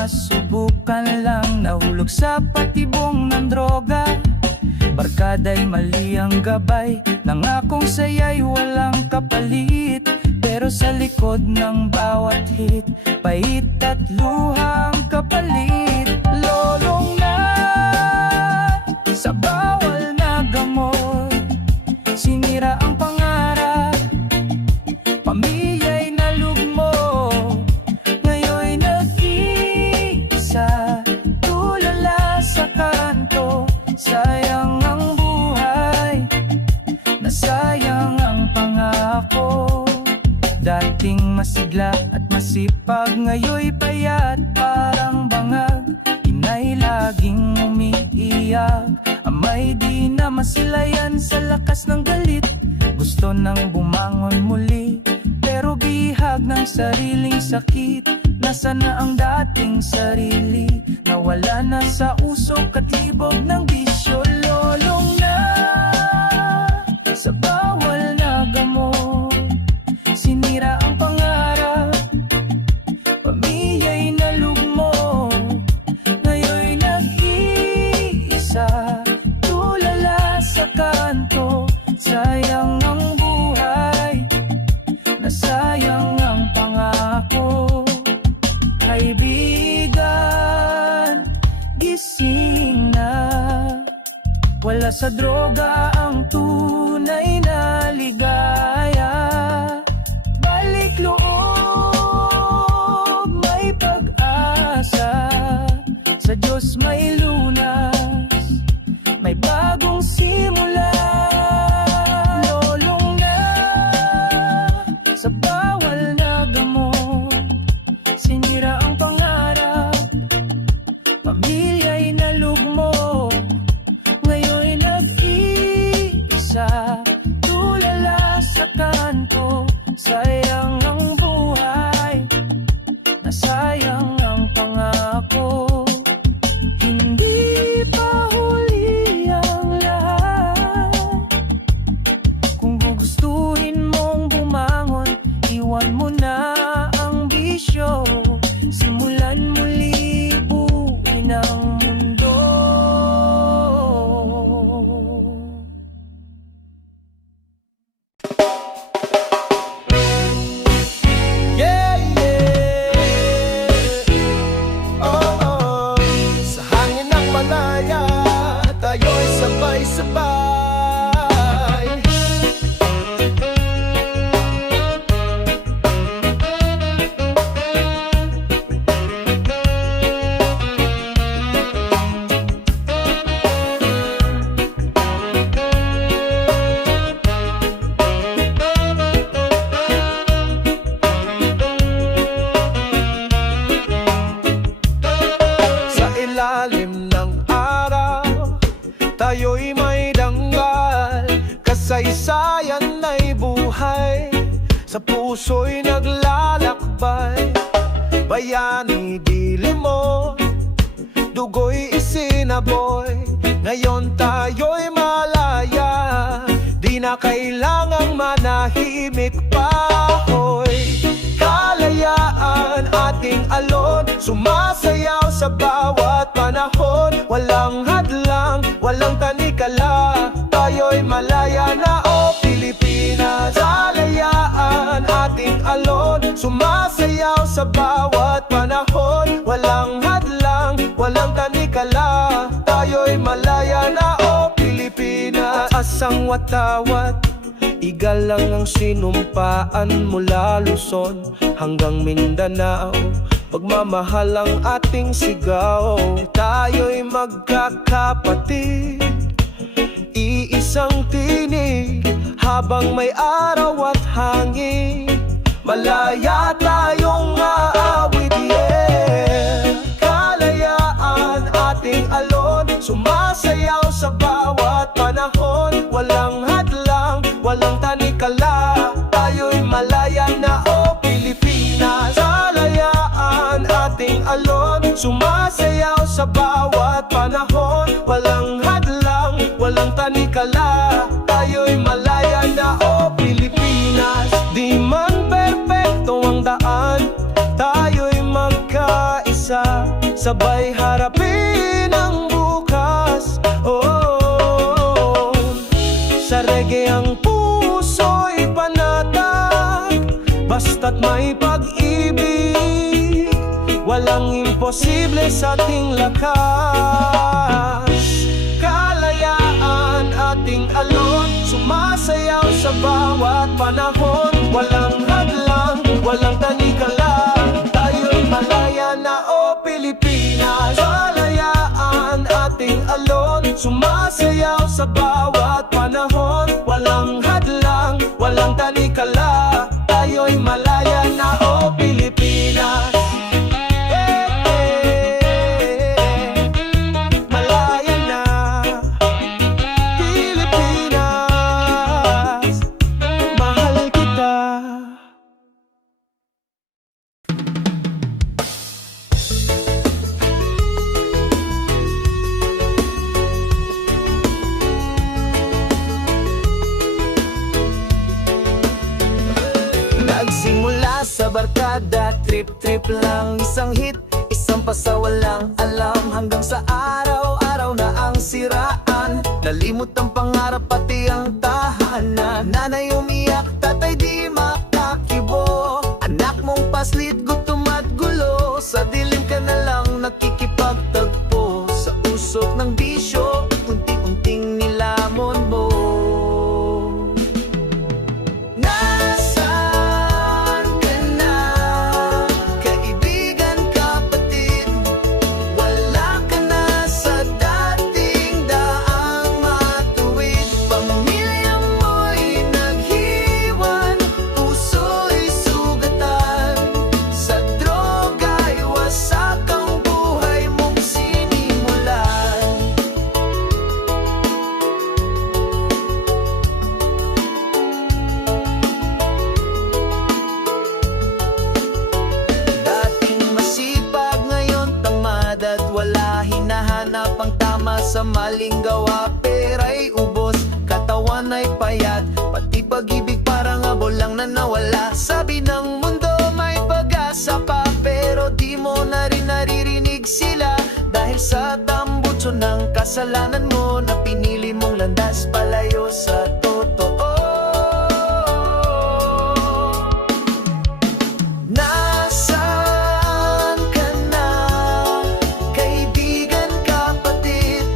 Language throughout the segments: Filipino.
masubukan lang. Nahulog sa patibong ng droga, barkada'y mali ang gabay. Nangakong saya'y walang kapalit, pero sa likod ng bawat hit, pait at luhang kapalit. Lolong na sa bawal na gamot, sinira ang pangarap, pamilya'y nalugmo. Ngayon'y nag-iisa, tulala sa kanto. Sayang ang buhay, nasayang ang pangako. Dating masigla at masipag, ngayon'y payat parang bangag. Inay laging umiiyak, amay di na masilayan sa lakas ng galit. Gusto nang bumangon muli, pero bihag ng sariling sakit. Nasaan na ang dating sarili, nawala na sa usok at libog ng bisyo. Lolong na sa bawal na gamot, sinira ang pangarap, pamilya'y nalugmo. Ngayon'y nag-iisa, tulala sa kanto. Sayang ang buhay, nasayang ang pangako. Kaibigan, gising na, wala sa droga ang tunay na ligaya. Balik loob, may pag-asa, sa Diyos may lunas, may bagong simula. Lolong na sa bawal na gamot, sinira ang pangarap, pamilya'y nalugmo. Ngayon'y nag-iisa, tulala sa kanto. Sayang ang buhay, nasayang ang pangako. Hindi pa huli ang lahat, kung gugustuhin mong bumangon, iwan mo na ang bisyo. Simulan muli, buuin ang mundo. Yeah, yeah. Oh, oh. Sa hangin ng malaya, tayo'y sabay-sabay. Sa ilalim ng araw, tayo'y may danggal. Kasaysayan ay buhay, sa puso'y naglalakbay. Bayani dilim mo, dugo'y isinaboy. Ngayon tayo'y malaya, di na kailangang manahimik pa. Hoy, kalayaan ating alon, sumasayaw sa bawat panahon. Walang hadlang, walang tanikala, tayo'y malaya na, o Pilipinas. Kalayaan ating alon, sumasayaw sa bawat panahon. Walang hadlang, walang tanikala, tayo'y malaya na, o Pilipinas. Asang watawat, igalang ang sinumpaan mula Luzon hanggang Mindanao. Pagmamahal ang ating sigaw, tayo'y magkakapatid, iisang tinig habang may araw at hangin. Malaya tayong aawit, yeah. Kalayaan ating alon, sumasayaw sa bawat panahon. Walang hadlang, walang tanikala, tayo'y malaya na, o Pilipinas. Kalayaan ating alon, sumasayaw sa bawat panahon. Walang hadlang, walang tanikala, tayo'y malaya na, o Pilipinas. Di man perpekto ang daan, tayo'y magkaisa. sabay harapin ang bukas. Oh, sa reggae ang puso'y panatag, basta't may pag-ibig, walang imposible sa ating lakas. Kalayaan ating alon, sumasayaw sa bawat panahon. Walang hadlang, walang tanikala, tayo'y malaya na o Pilipinas. Kalayaan ating alon, sumasayaw sa bawat panahon. Walang hadlang, walang tanikala, tayo'y malaya na o Pilipinas. Malaya na Pilipinas, mahal kita. Nagsimula sa barkada, trip-trip lang, isang hit, isang pasawalang alam. Hanggang sa araw-araw na ang siraan, nalimot ang pangarap pati ang tahanan. Nanay umiyak, tatay di makakibo, anak mong paslit, gutom at gulo. Sa dilim ka na lang nakikipagtagpo, sa usok ng bisyo, unti-unting nilamon mo. Nasaan ka na, kaibigan, kapatid? Wala ka na sa dating daang matuwid. Pamilya mo'y naghiwan, puso'y sugatan, sa droga'y wasak ang buhay mong sinimulan. Dating masipag, ngayon tamad at wala hinahanap ang tama sa maling gawa. Pera'y ubos, katawan ay payat, pati pag-ibig parang abol lang na nawala. Sabi ng mundo may pag-asa pa, pero di mo na rin naririnig sila. Dahil sa tambutso ng kasalanan mo, na pinili mong landas palayo sa totoo. Nasaan ka na, kaibigan, kapatid?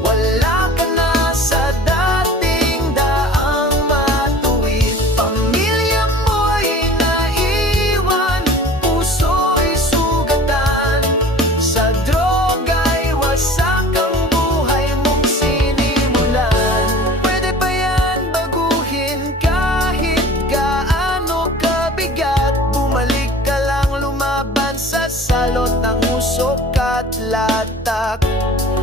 Wala ka na sa dating daang matuwid. Pamilya mo'y naiwan, puso'y sugatan, sa droga'y wasak ang buhay mong sinimulan. Pwede pa yan baguhin kahit gaano kabigat. Bumalik ka lang, lumaban sa salot ng usok at latak.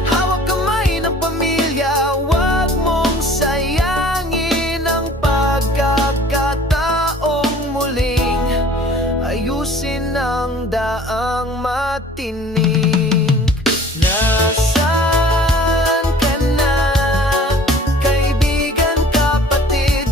Hawak kamay ng pamilya, wag mong sayangin ang pagkakataong muling ayusin ang daang matinik. Nasaan ka na, kaibigan, kapatid?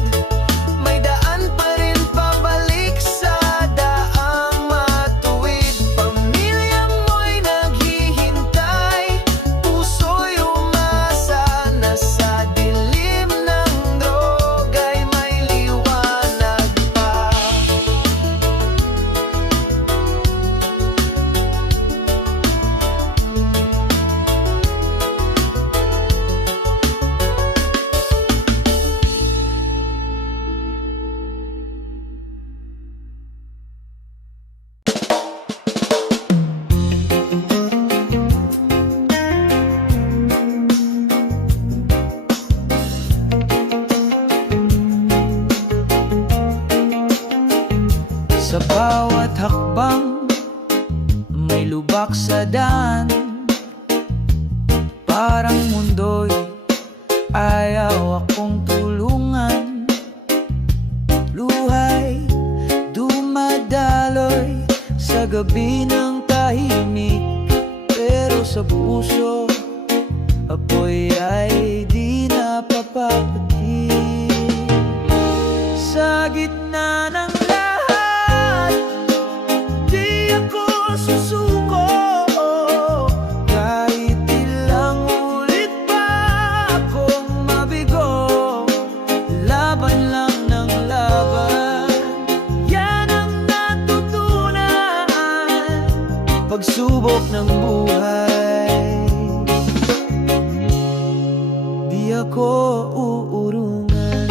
May daan pa rin pabalik sa daang matuwid. Pamilya mo'y naghihintay, puso'y umasa, na sa dilim ng droga'y may liwanag pa. Sa bawat hakbang, may lubak sa daan. Parang mundo'y ayaw akong tulungan. Luhay, dumadaloy sa gabi ng tahimik, pero sa puso, apoy ay di napapapatig. Sa gitna ng lahat, di ako susuko. pagsubok ng buhay. Di ako uurungan.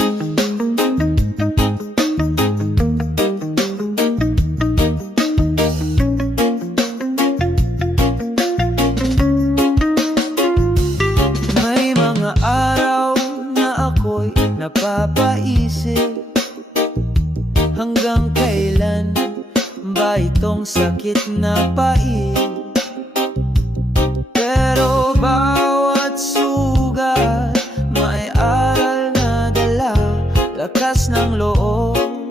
May mga araw na ako'y napapaisip, hanggang kailan ba itong sakit na pait? Pero bawat sugat may aral na dala, lakas ng loob,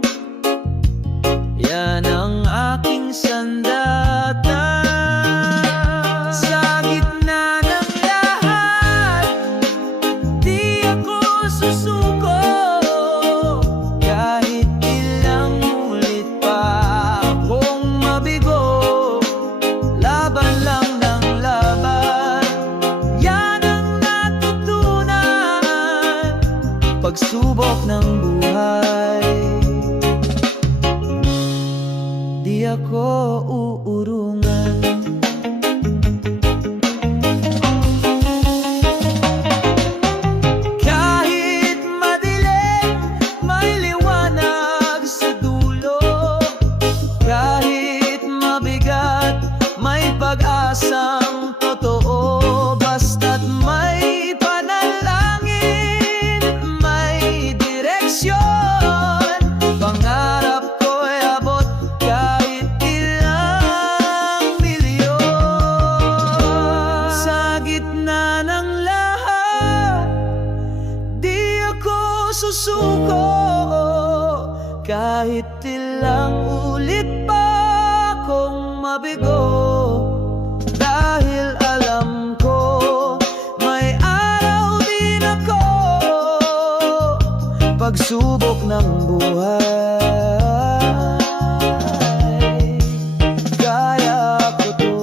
yan ang aking sandata. Sa gitna ng lahat, di ako susuko. Kahit ilang ulit pa akong mabigo, laban lang ng laban, yan ang natutunan. Pagsubok ng buhay, di ako uurungan. Kahit madilim, may liwanag sa dulo. Kahit mabigat, may pag-asang totoo. Basta't may panalangin, may direksyon, pangarap ko'y abot kahit ilang milyon. Sa gitna ng lahat, di ako susuko. Kahit ilang ulit pa akong mabigo, dahil alam ko may araw din ako. Pagsubok ng buhay, kaya ko to.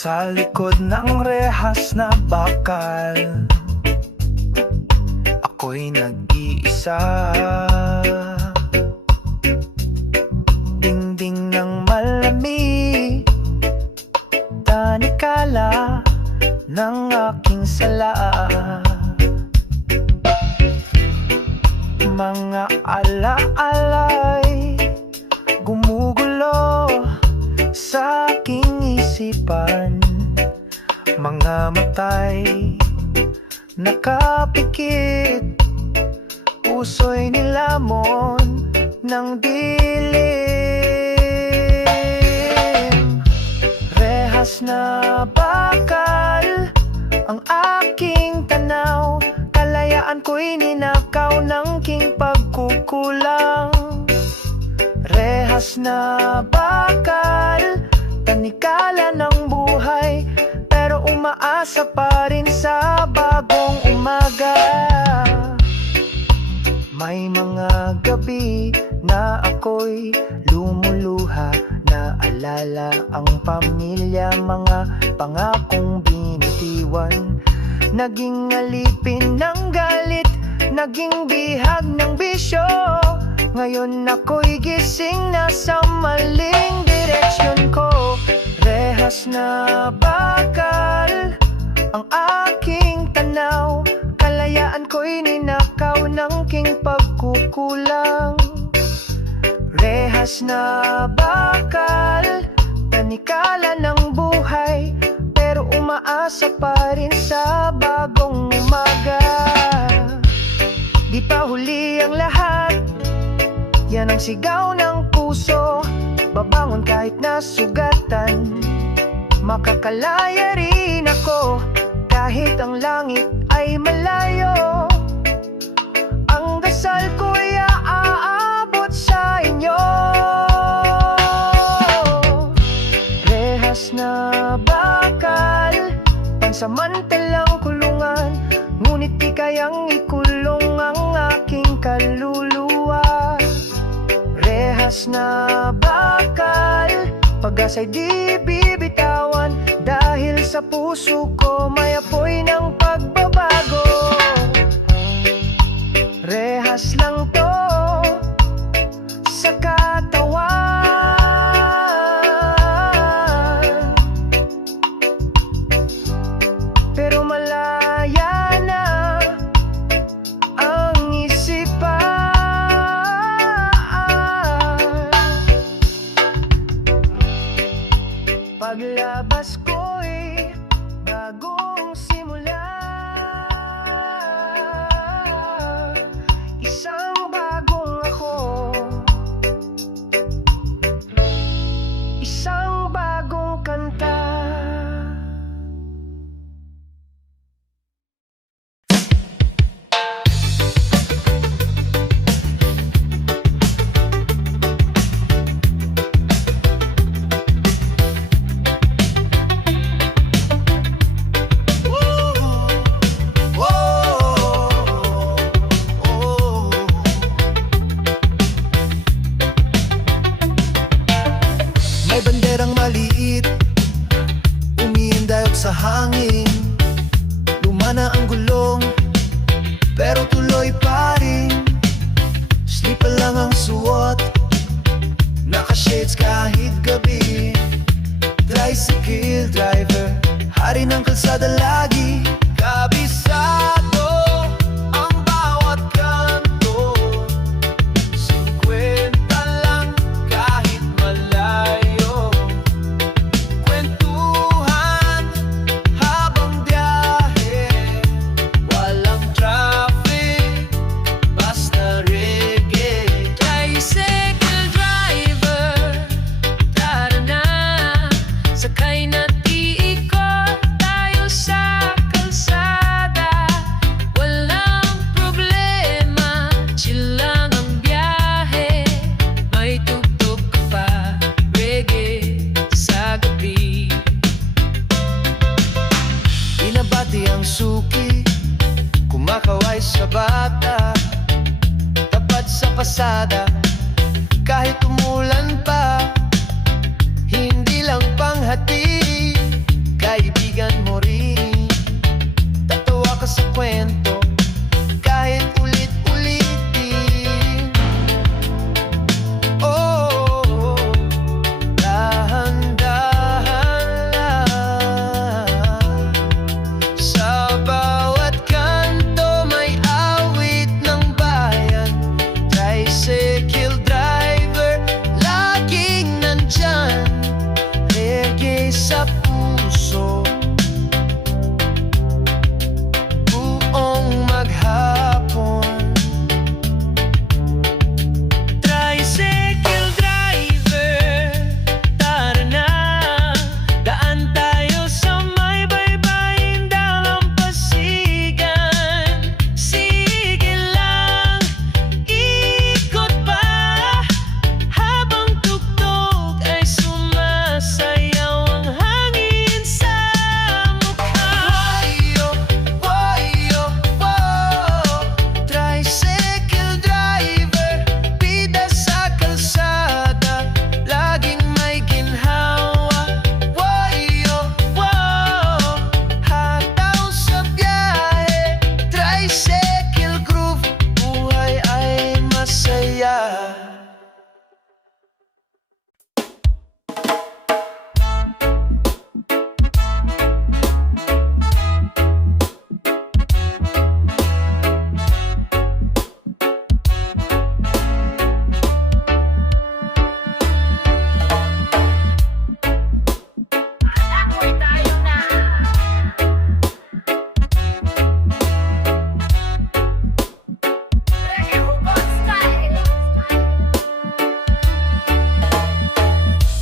Sa likod ng rehas na bakal, ako'y nag-iisa. Dingding ng malamig, tanikala ng aking sala. Mga alaalay gumugulo sa aking isipan. Mga matay nakapikit, puso'y nilamon ng dilim. Rehas na bakal ang aking tanaw, kalayaan ko'y ninakaw ng king pagkukulang. Rehas na bakal, tanikala ng buhay, pero umaasa pa rin sa bagong umaga. May mga gabi na ako'y lumuluha, naalala ang pamilya, mga pangakong binitiwan. Naging alipin ng galit, naging bihag ng bisyo. Ngayon ako'y gising na sa maling direksyon ko. Rehas na bakal ang aking tanaw, kalayaan ko'y ninakaw ng king pagkukulang. Rehas na bakal, tanikala ng buhay, pero umaasa pa rin sa bagong umaga. Di pa huli ang lahat, yan ang sigaw ng puso. Babangon kahit nasugatan, makakalaya rin ako kahit ang langit ay malayo. Ang dasal pag-asa'y di bibitawan. Dahil sa puso ko may apoy ng pagbabago. Rehas lang to sa katawan, pero malaya na ang isipan. Paglabas ko'y bagong simula, isang bagong ako, isang bagong kanta. May banderang maliit, umiindayog sa hangin. Lumana ang gulong, pero tuloy pa rin. Slip lang ang suot, naka-shades kahit gabi. Tricycle driver, hari ng kalsada lagi. Kabisado ang bawat kanto, 50 lang kahit malayo. Kwentuhan habang biyahe, walang traffic, basta reggae. Tricycle driver, tara na, sakay na't iikot tayo sa kalsada. Walang problema, chill lang ang biyahe. May tugtog ka pa, reggae sa gabi. Binabati ang suki, kumakaway sa bata, tapat sa pasada, kahit umulan pa. Hindi lang panghati, kaibigan mo rin. Tatawa ka sa kwento, kahit ulit-ulitin. Oh, dahan-dahan lang. Sa bawat kanto may awit ng bayan. Tricycle driver, laging nandyan. Reggae sa puso, buong maghapon. Tricycle driver, tara na, daan tayo sa may baybayin dalampasigan. Sige lang, ikot pa, habang tugtog ay sumasayaw ang hangin sa mukha. Wayo, wayo, wow. Tricycle driver, bida sa kalsada, laging may ginhawa. Wayo, wow. Hataw sa biyahe, tricycle groove, buhay ay masaya.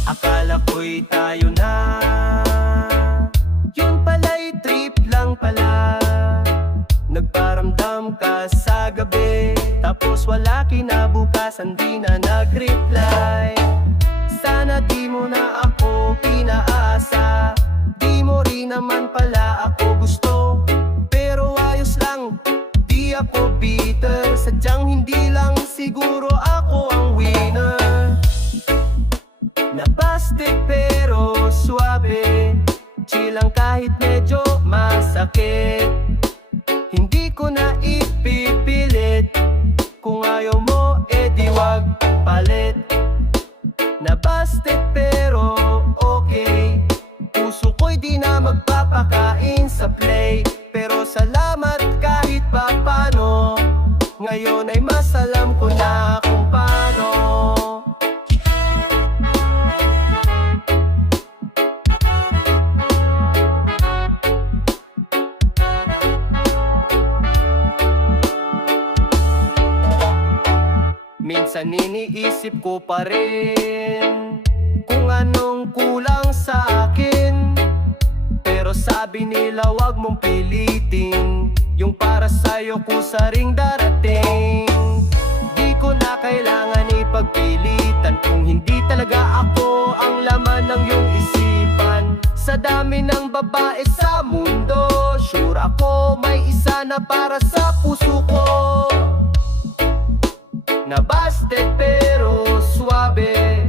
Akala ko'y tayo na, yun pala'y trip lang pala. Nagparamdam ka sa gabi, tapos wala kinabukasan, di na nag-reply. Sana di mo na ako pinaasa, di mo rin naman pala ako gusto. Pero ayos lang, di ako bitter, sadyang hindi lang siguro ako ang winner. Nabaste pero lang kahit medyo masakit. Hindi ko na ipipilit. Kung ayaw mo, edi wag palit. Nabasted pero okay. Puso ko'y di na magpapakain sa play. Pero salamat kahit papano. Ngayon ay mas alam ko na kung paano. Minsan iniisip ko pa rin kung anong kulang sa akin. Pero sabi nila wag mong pilitin yung para sa'yo kusaring darating. Di ko na kailangan ipagpilitan kung hindi talaga ako ang laman ng iyong isipan. Sa dami ng babae sa mundo, sure ako may isa na para sa puso ko. Nabasted pero suabe,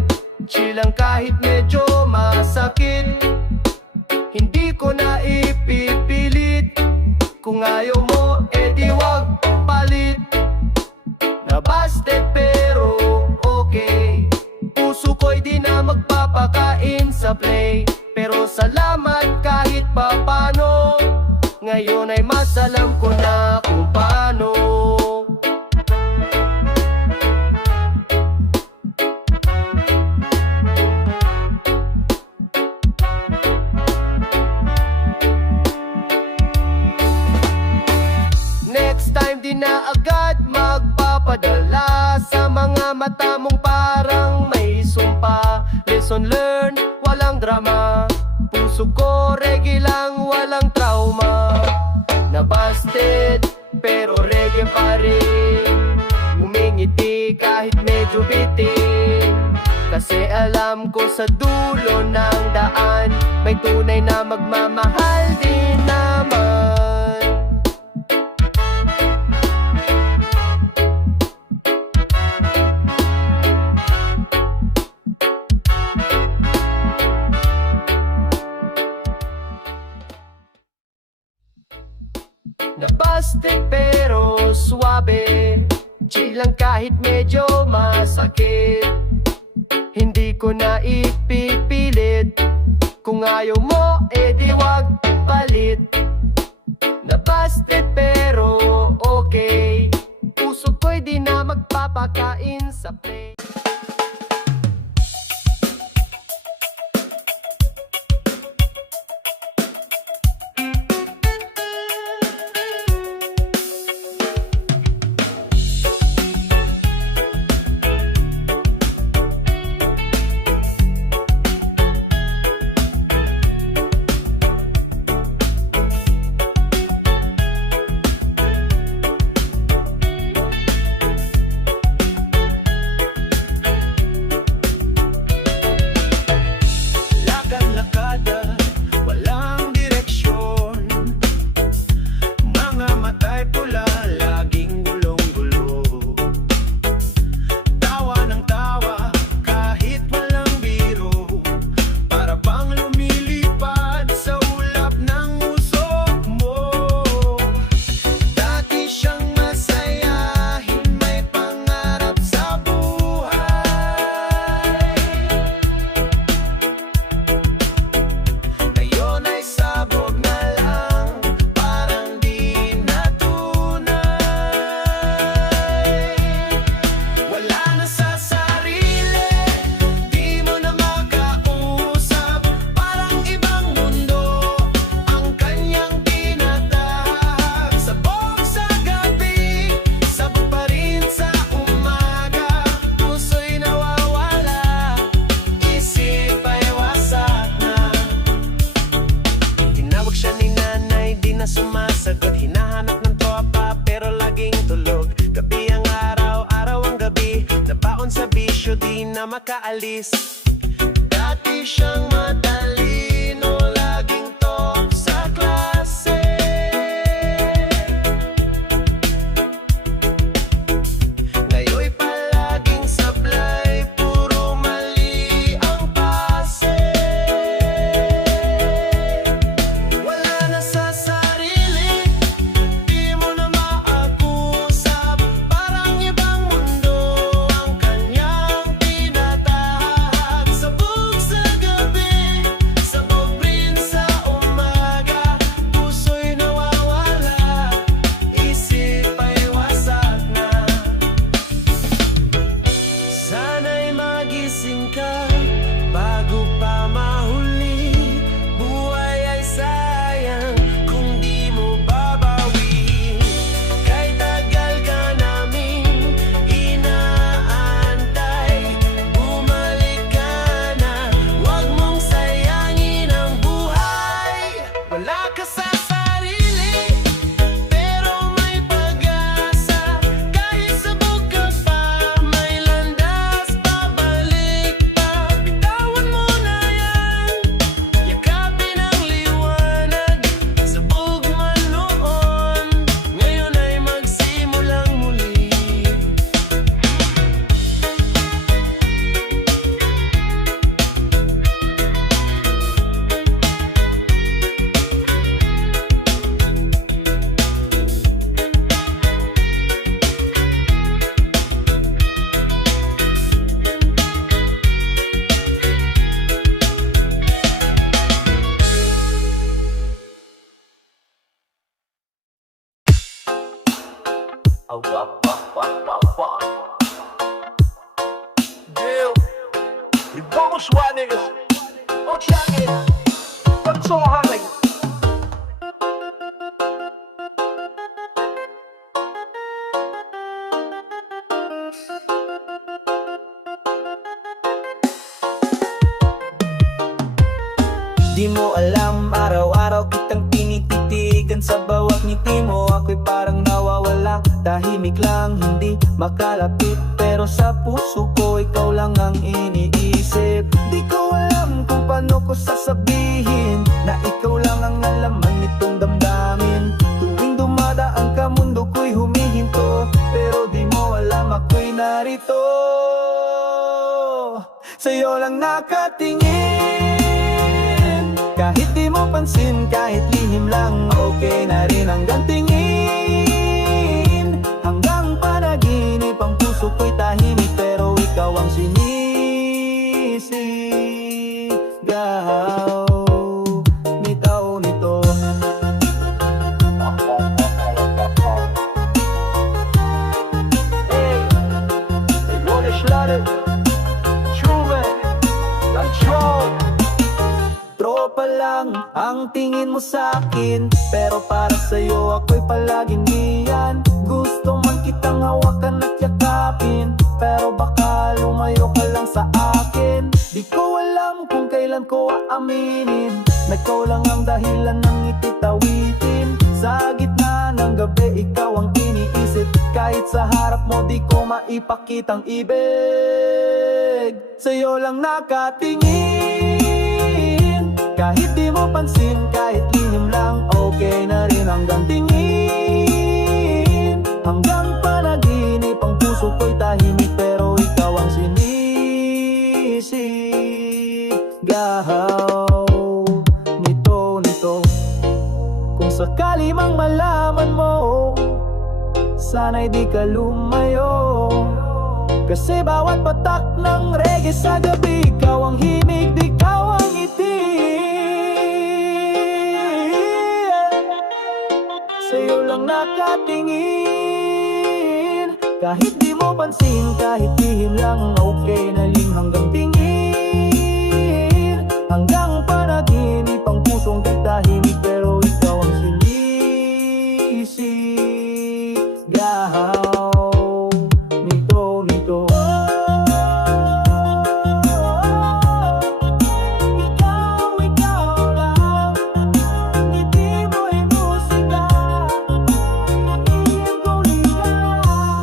chill lang kahit medyo masakit. Hindi ko na ipipilit. Kung ayaw mo, edi wag palit. Nabasted pero okay. Puso ko'y di na magpapakain sa play. Pero salamat kahit papano. Ngayon ay mas alam ko na kung paano. Next time di na agad magpapadala sa mga mata mong parang may sumpa. Lesson learned, walang drama. Puso ko reggae lang, walang trauma. Nabasted, pero reggae pa rin. Ngumingiti kahit medyo bitin. Kasi alam ko sa dulo ng daan may tunay na magmamahal din naman. Nabasted pero suabe, chill lang kahit medyo masakit. Hindi ko na ipipilit. Kung ayaw mo, edi wag palit. Nabasted pero okay. Puso ko'y di na magpapakain sa play. makaalis. Dati siyang matalino, laging top sa klase. Ngayon'y palaging sablay, puro mali ang pase. Deal. Die boss one niggas. Wat zeg je? Wat is zo handig? Di mo alam, araw-araw kitang tinititigan. Sa bawat ngiti mo, ako'y parang nawawala. Tahimik lang, hindi makalapit, pero sa puso ko, ikaw lang ang iniisip. Di ko alam kung paano ko sasabihin na ikaw lang ang alaman nitong damdamin. Tuwing dumadaan ka, mundo ko'y humihinto, pero di mo alam ako'y narito. Sa'yo lang nakatingin, kahit di mo pansin, kahit lihim lang, okay na rin hanggang tingin. Hanggang panaginip, ang puso ko'y tahimik, pero ikaw ang sinisigaw. Bitaw nito. Hey, ik wil niet sladen. Tjume, control. Tropa lang ang tingin mo sa'kin, pero para sa'yo ako'y palaging iyan. Gusto man kitang hawakan at yakapin, pero baka lumayo ka lang sa akin. Di ko alam kung kailan ko aaminin na ikaw lang ang dahilan ng ititawitin. Sa gitna ng gabi, ikaw ang iniisip. Kahit sa harap mo, di ko maipakitang ibig. Sa'yo lang nakatingin, kahit di mo pansin, kahit lihim lang, okay na rin hanggang tingin. Hanggang panaginip, ang puso ko'y tahimik, pero ikaw ang sinisigaw. Nito. Kung sakali mang malaman mo, sana'y di ka lumayo. Kasi bawat patak ng reggae sa gabi, ikaw ang himig, di ikaw ang ngiti. Sa'yo lang nakatingin, kahit di mo pansin, kahit lihim lang, okay na rin hanggang tingin. Hanggang panaginip, ang pusong ko'y tahimik, pero ikaw ang sinisigaw. Nito. Ikaw lang, ngiti mo'y musika, iyan ko ligaw.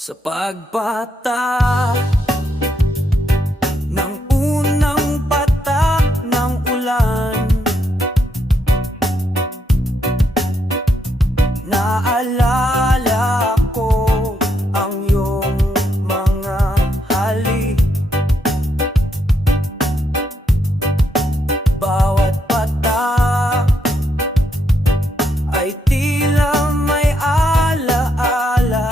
Sa pagbata ng unang patak ng ulan, naalala ko ang iyong mga halik. Bawat patak ay tila may alaala.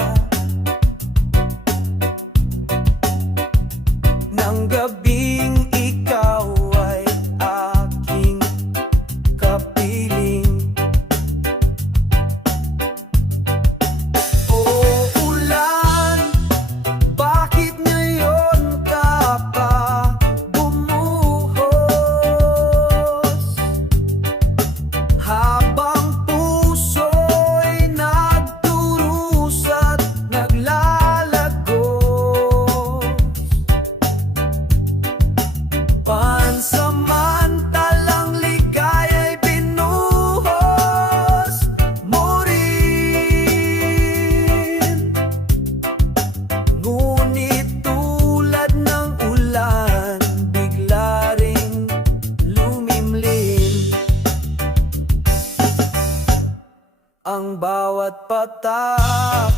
patak.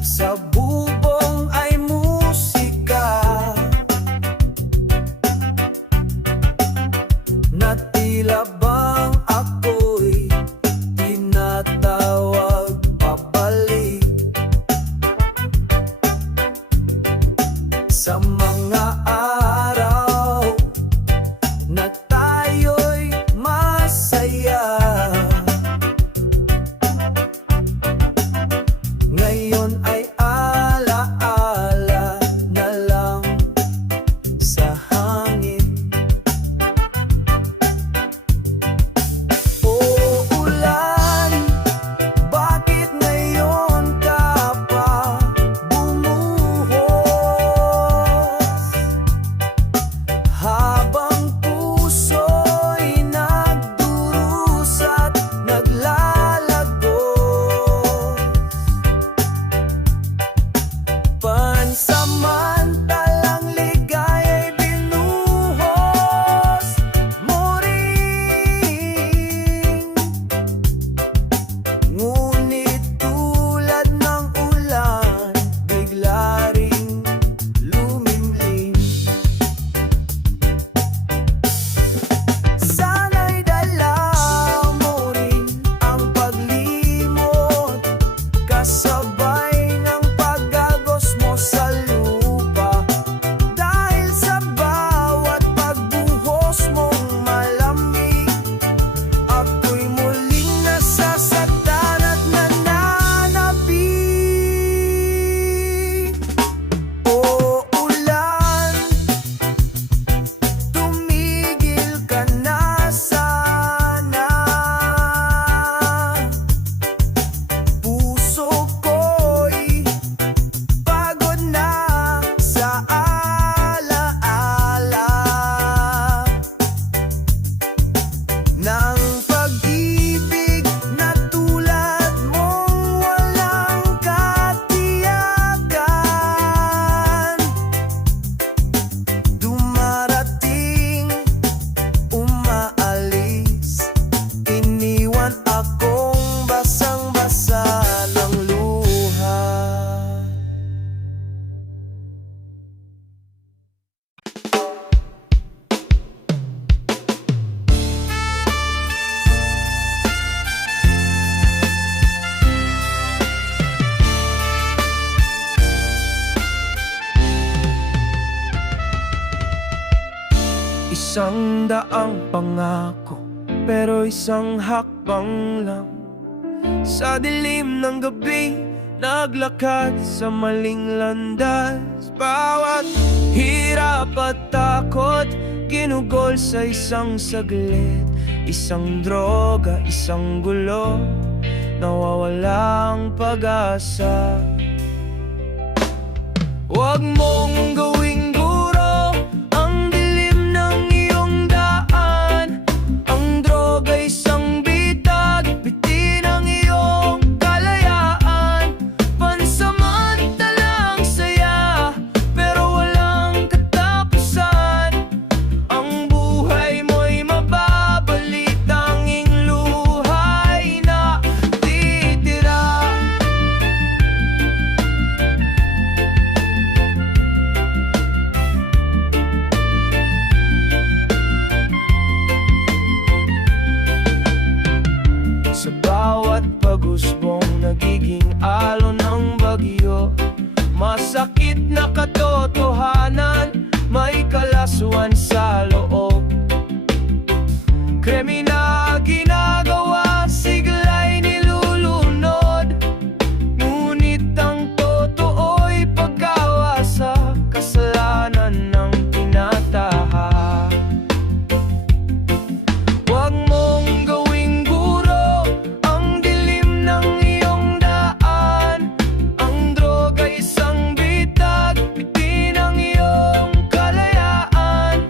Sa bubong ay musika na tila bang ako'y tinatawag pabalik. Sa mga araw na tayo'y masaya, ngayon ay alaala na lang sa hangin. O ulan, bakit ngayon ka pa bumuhos? Habang puso'y nagdurusa't naglalagos, pansamantalang ligaya'y binuhos mo rin. Ngunit tulad ng ulan, bigla ring lumimlim. Sana'y dala mo rin ang paglimot, kasabay ng pag-agos mo sa lupa. Dahil sa bawat pagbuhos mong malamig, ako'y muling nasasaktan at nananabik. O ulan, tumigil ka na sana. Puso ko'y pagod na sa alaala ng pag-ibig na tulad mong walang katiyakan. Dumarating, umaalis, iniwan akong basang-basa ng luha. Isang daang pangako, pero isang hakbang lang. Sa dilim ng gabi, naglakad sa maling landas. Bawat hirap at takot, ginugol sa isang saglit. Isang droga, isang gulo, nawawalang pag-asa. Huwag mong gawing guro ang dilim ng iyong daan. Ang droga isang bitag, bitin ang iyong kalayaan. Pansamantalang saya, pero walang katapusan. Ang buhay mo'y mababalik, tanging luha'y natitira. Sa bawat pag-usbong, nagiging alon ng bagyo. Masakit na katotohanan, may kalaswan sa loob. Krimen na ginagawa, sigla'y nilulunod. Ngunit ang totoo'y paggawa sa kasalanan ng tinataha. Huwag mong gawing guro ang dilim ng iyong daan. Ang droga isang bitag, bitin ang iyong kalayaan.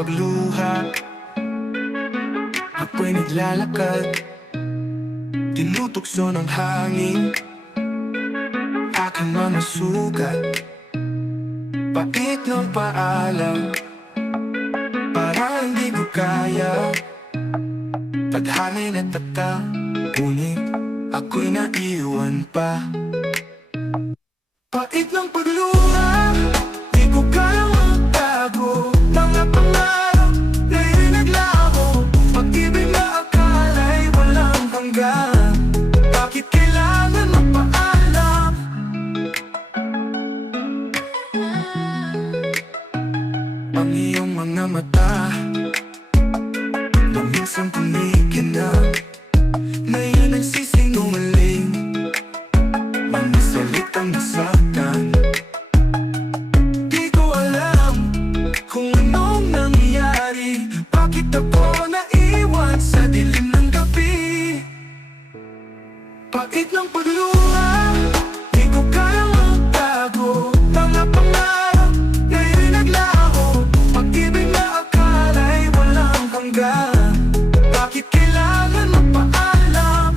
pagluha. Ako'y naglalakad, tinutokso ng hangin, aking mga sugat. Pait ng paalam, parang hindi ko kaya. Tadhana'y natata, ngunit ako'y naiwan pa. Pait ng pagluha, di ko kayang magtago. Mga pangarap na'y naglaho, pag-ibig na akala'y walang hanggan. Bakit kailangan magpaalam? Ang iyong mga mata na minsan tumikinang, ngayon nagsisinungaling, mga salitang nasaktan. Di ko alam kung anong nangyari, bakit ako naiwan sa dilim ng gabi. Pait ng pagluha, di ko kayang magtago. Mga pangarap na'y naglaho, pag-ibig na akala'y walang hanggan. Bakit kailangan magpaalam?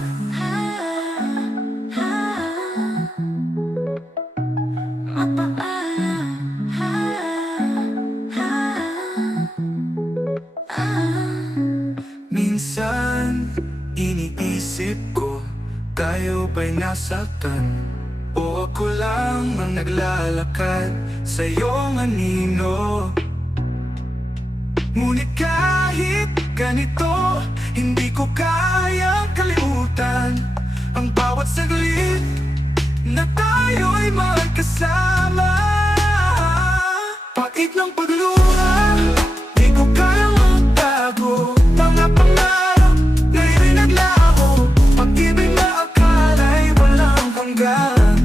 Minsan, iniisip ko, tayo ba'y nasaktan? O ako lang ang naglalakad sa iyong anino? Ngunit kahit ganito, hindi ko kaya kalimutan ang bawat saglit na tayo'y magkasama. Pait ng pagluha, di ko kayang magtago. Mga pangarap na'y naglaho, pag-ibig na akala'y walang hanggan.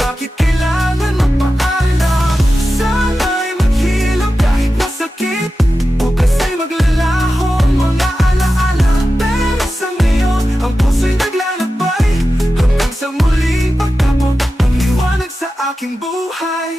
Bakit kailangan magpaalam? Sana'y maghilom kahit masakit, bukas ay maglalaho mga alaala. Pero sa ngayon, ang puso'y naglalakbay hanggang sa muling pagtapos ang liwanag sa aking buhay.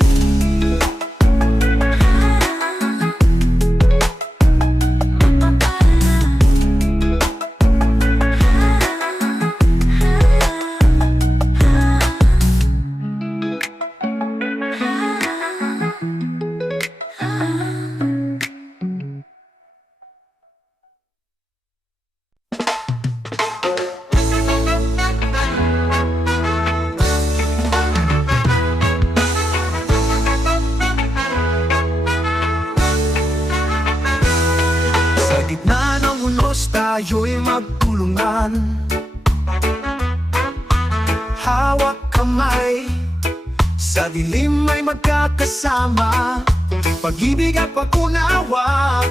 Sa gitna ng unos tayo'y magtulungan, hawak kamay, sa dilim ay magkakasama. Pag-ibig at pag-unawa,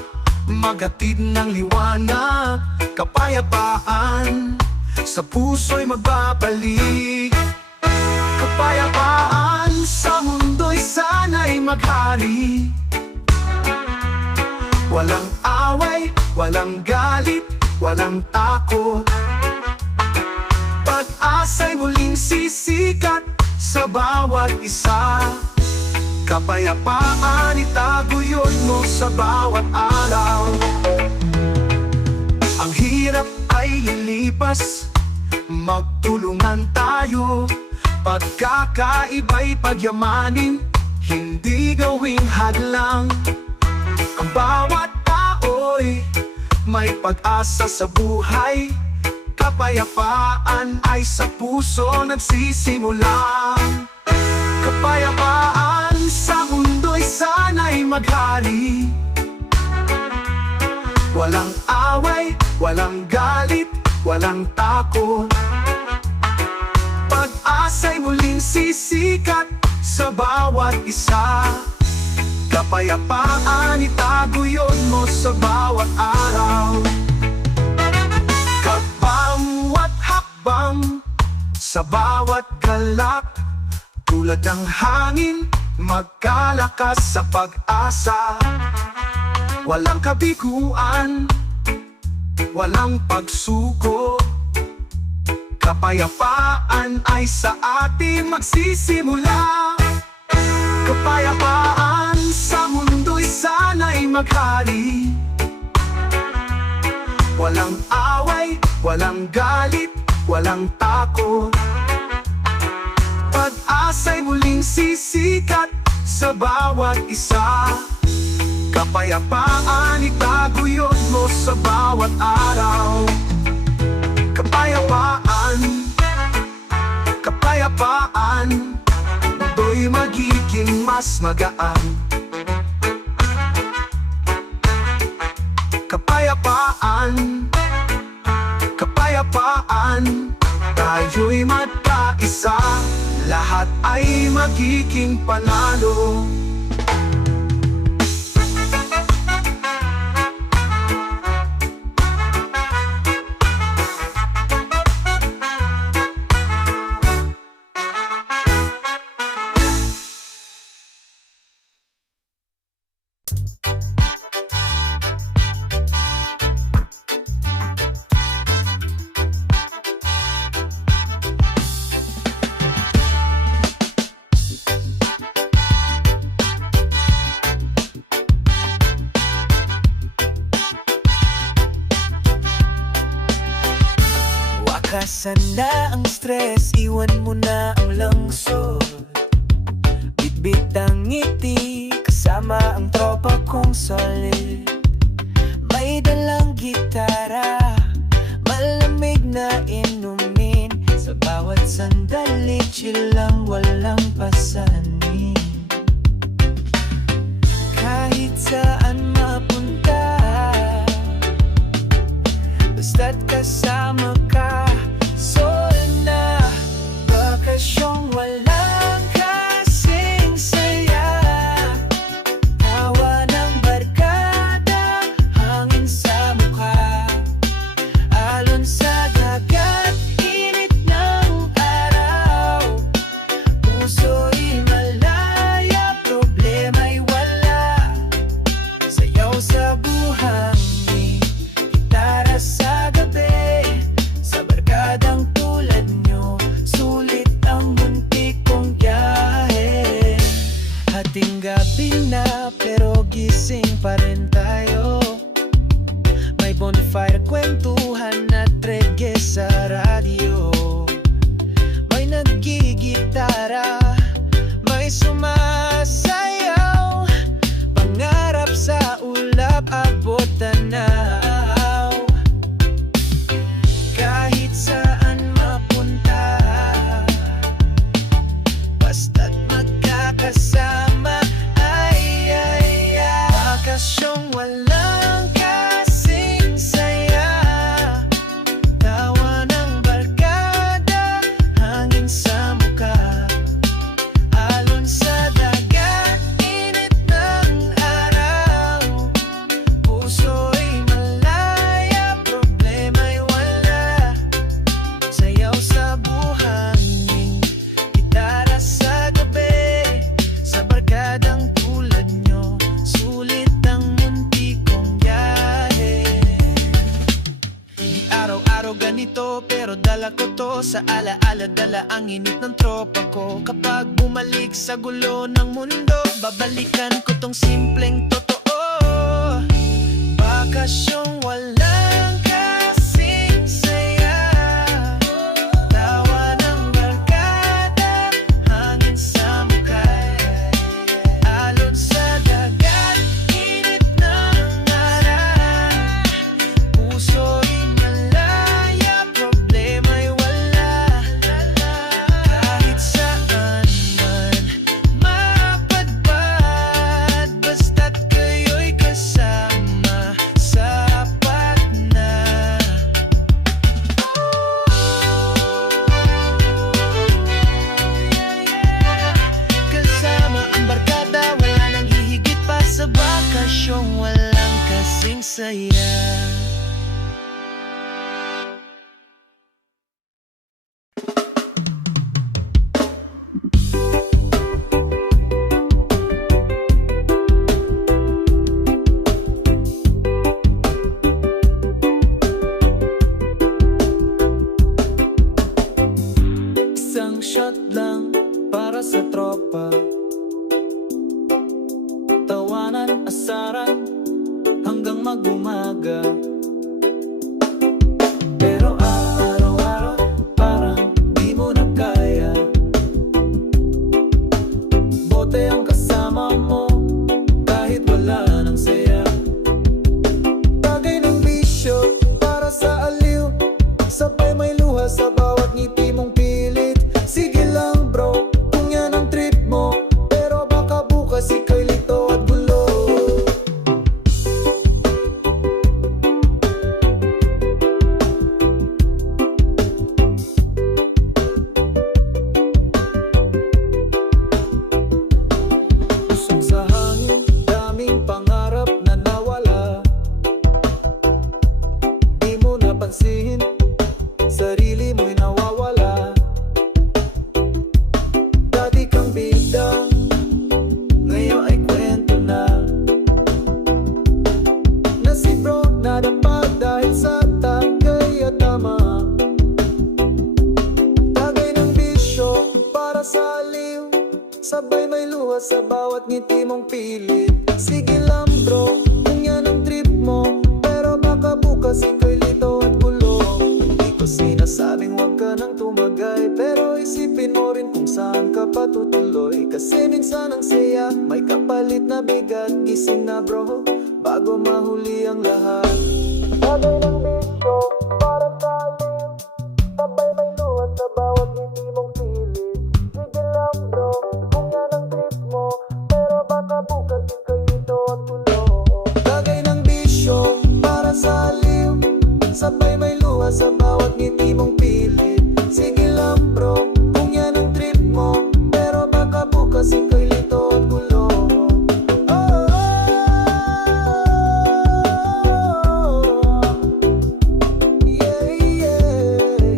maghatid ng liwanag, kapayapaan sa puso'y magbabalik. Kapayapaan sa mundo'y sana'y maghari. Walang away, walang galit, walang takot. Pag-asa'y muling sisikat sa bawat isa. Kapayapaan itaguyod mo sa bawat araw. Ang hirap ay lilipas, magtulungan tayo. Pagkakaiba'y pagyamanin, hindi gawing hadlang. Ang bawat tao'y may pag-asa sa buhay. Kapayapaan ay sa puso nagsisimula. Kapayapaan sa mundo'y sana'y maghari. Walang away, walang galit, walang takot. Pag-asa'y muling sisikat sa bawat isa. Kapayapaan itaguyod mo sa bawat araw. Kabawat hakbang, sa bawat galak, tulad ng hangin, magkalakas sa pag-asa. Walang kabiguan, walang pagsuko. Kapayapaan ay sa atin magsisimula. Kapayapaan sa mundo'y sana'y maghari. Walang away, walang galit, walang takot. Pag-asa'y muling sisikat sa bawat isa. Kapayapaan itaguyod mo sa bawat araw. Kapayapaan, kapayapaan, mundo'y magiging mas magaan. Kapayapaan, kapayapaan, tayo'y magkaisa, lahat ay magiging panalo. Wakasan na ang stress, iwan mo na ang langsod. Bitbit ang ngiti, kasama ang tropa kong solid. May dalang gitara, malamig na inumin. Sa bawat sandali, chill lang, walang pasanin. Kahit saan mapunta, basta't kasama ka. Na bakasyong walang kasing saya. Tawa ng barkada, hangin sa mukha. Alon sa dagat, init ng araw. Puso'y malaya, problema'y wala. Sayaw sa buhangin, gitara sa gabi. Sa barkadang tulad nyo, sulit ang muntik kong biyahe. Hating gabi na, pero gising pa rin tayo. May bonfire, kwentuhan at reggae sa radyo. May nagigitara, may sumasayaw. Pangarap sa ulap, abot tanaw. Kahit saan mapunta, basta't magkakasama. Bakasyong walang kasing saya. Tawa ng barkada, hangin sa mukha. Alon sa dagat, init ng araw. Puso'y malaya, problema'y wala. Sayaw sa buhangin, gitara sa gabi. Sa barkadang tulad nyo, sulit ang muntik kong biyahe. Di araw-araw ganito, pero dala ko to sa alaala. Dala ang init ng tropa ko. Kapag bumalik sa gulo ng mundo, babalikan ko tong simpleng totoo. Bakasyong walang kasing saya. Tawa ng barkada, hangin sa mukha. Alon sa dagat, init ng araw. Puso'y malaya, problema'y wala. Kahit saan man mapadpad, basta't kayo'y kasama, sapat na. Kasama ang barkada, wala nang hihigit pa sa bakasyong walang kasing saya. Isang shot lang para sa tropa. Tawanan asaran hanggang mag-umaga. Pero araw-araw parang di mo na kaya. Bote ang kasama mo kahit wala ng saya. Tagay ng bisyo para sa aliw, sabay may luha sa bawat ngiti mong pilit. Sige lang bro, kung yan ang trip mo, pero baka bukas ika'y lito at gulo. Usok sa hangin, daming pangarap na nawala. Di mo napansin, sarili mo'y nawawala. Dati kang bida, ngayon ay kwento na. Na si bro nadapa dahil sa tagay at tama. Tagay ng bisyo para sa aliw, sabay may luha sa bawat ngiti mong pilit. Sige lang bro, kung yan ang trip mo, pero baka bukas ika'y lito at gulo. Hindi ko sinasabing huwag ka nang tumagay, pero isipin mo rin kung saan ka patutuloy. Kasi minsan ang saya, may kapalit na bigat. Gising na bro, bago mahuli ang lahat. Tagay ng bisyo para sa alim, sabay may luha sa bawat ngiti mong pilit. Sige lang bro, kung yan ang trip mo, pero baka bukas ika'y lito at gulo. Tagay ng bisyo para sa alim, sabay may luha sa bawat ngiti mong pilit. Sige lang bro, kung yan ang trip mo, pero baka bukas ika'y lito at gulo. Yeah, yeah.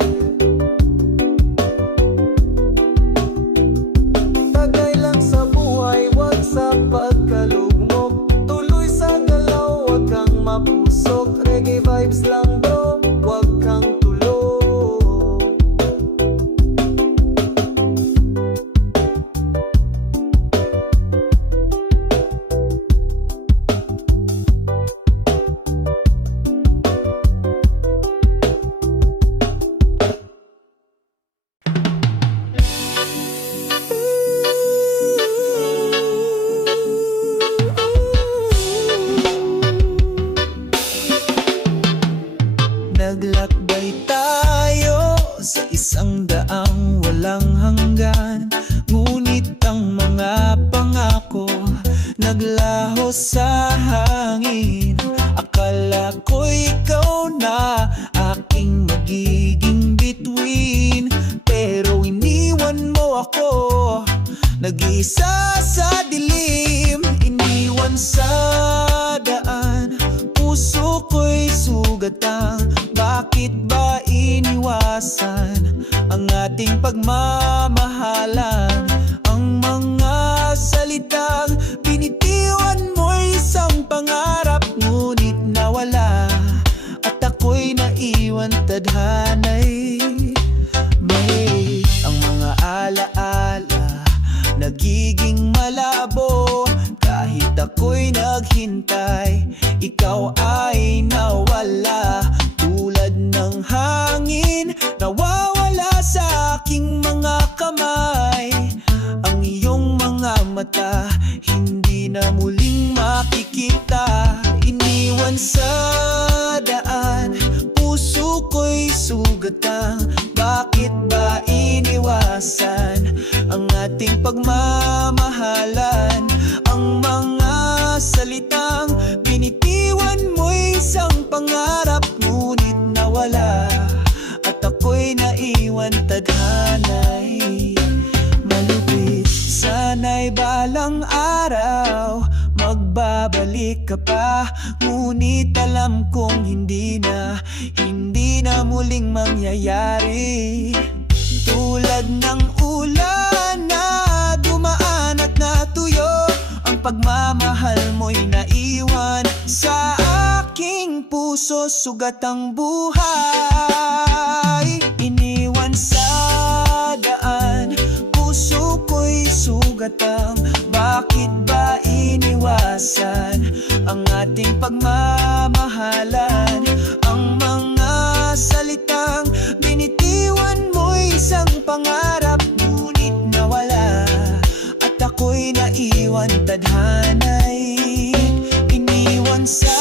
Tagay lang sa buhay, wag sa pagkalugmok. Tuloy sa galaw, wag kang mapusok. Reggae vibes lang bro, wag kang tulog. Naglakbay tayo sa isang daang walang hanggan, ngunit ang mga pangako naglaho sa hangin. Akala ko'y ikaw na aking magiging bituin, pero iniwan mo ako, nag-iisa sa dilim. Iniwan sa daan, puso ko'y sugatang. Bakit ba iniwasan ang ating pagmamahalan? Ang mga salitang binitiwan mo'y isang pangarap, ngunit nawala, at ako'y naiwan tadhanay. May ang mga alaala nagiging malabo, kahit ako'y naghintay, ikaw ay nawala. Tulad ng hangin, nawawala sa aking mga kamay. Ang iyong mga mata, hindi na muling makikita. Iniwan sa daan, puso ko'y sugatang. Bakit ba iniwasan ang ating pagmamahalan? Ang mga salitang binitiwan mo'y isang pangarap, ngunit nawala, at ako'y naiwan tadhanay. Malupit, sana'y balang araw magbabalik ka pa, ngunit alam kong hindi na muling mangyayari. Tulad ng ulan na dumaan at natuyo, ang pagmamahal mo'y naiwan sa aking puso. Sugat ang buhay, iniwan sa daan, puso ko'y sugatang. Bakit ba iniwasan pagmamahalan. Ang mga salitang binitiwan mo'y isang pangarap, ngunit nawala, at ako'y naiwan tadhana'y iniwan sa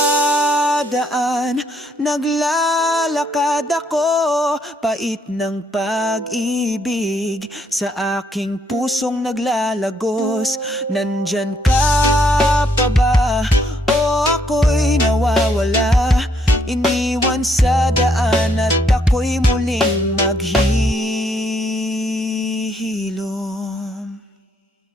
daan. Naglalakad ako, pait ng pag-ibig sa aking pusong naglalagos. Nandyan ka pa ba o ako'y nawawala? Iniwan sa daan at ako'y muling maghihintay.